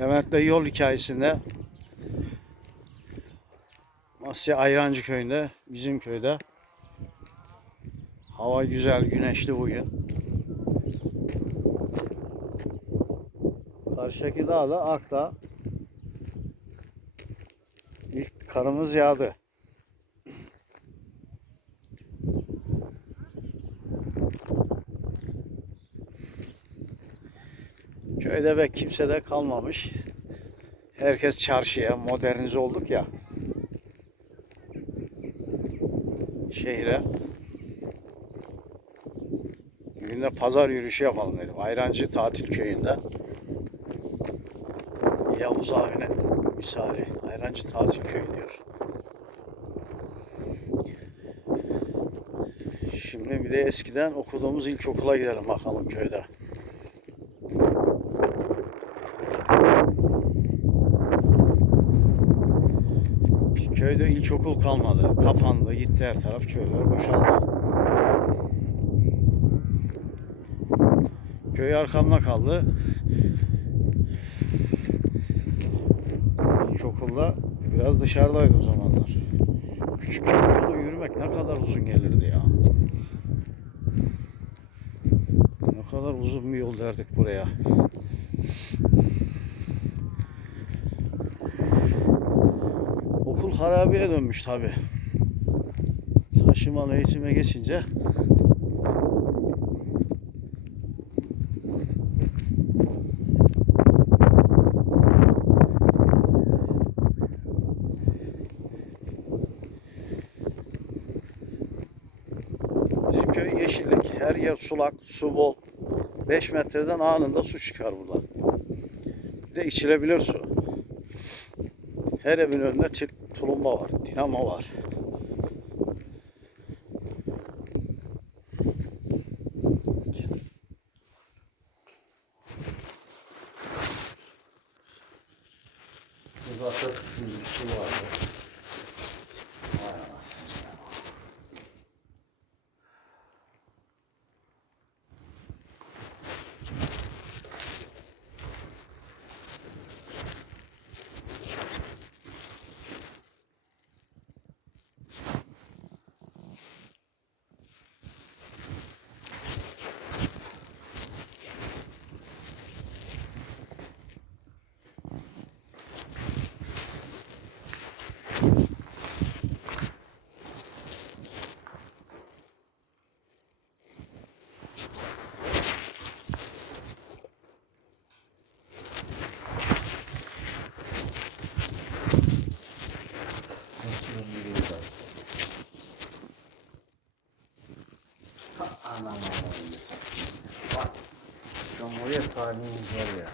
Levent'le yol hikayesinde Asya Ayrancı köyünde, bizim köyde hava güzel, güneşli bugün. Karşıdaki dağ da Akdağ. İlk karımız yağdı. Köyde ve kimse de kalmamış. Herkes çarşıya, modernize olduk ya. Şehre. Bugün de pazar yürüyüşü yapalım dedim. Ayrancı Tatil Köyü'nde. Yavuz abinin misali. Ayrancı Tatil Köyü diyor. Şimdi bir de eskiden okuduğumuz ilkokula gidelim bakalım köyde. Köyde ilkokul kalmadı. Kapandı. Gitti her taraf. Köyler boşaldı. Köy arkamda kaldı. İlkokulda biraz dışarıdaydı o zamanlar. Küçükken yolda yürümek ne kadar uzun gelirdi ya. Ne kadar uzun bir yol derdik buraya. Okul harabeye dönmüş tabi. Taşımalı eğitime geçince Bizim köy yeşillik. Her yer sulak, su bol. 5 metreden anında su çıkar buradan. Bir de içilebilir su. Her evin önünde tulumba var, dinamo var. Bir su vardı. anlamına geliyor. Bak, Cumhuriyet tarihinin geriye.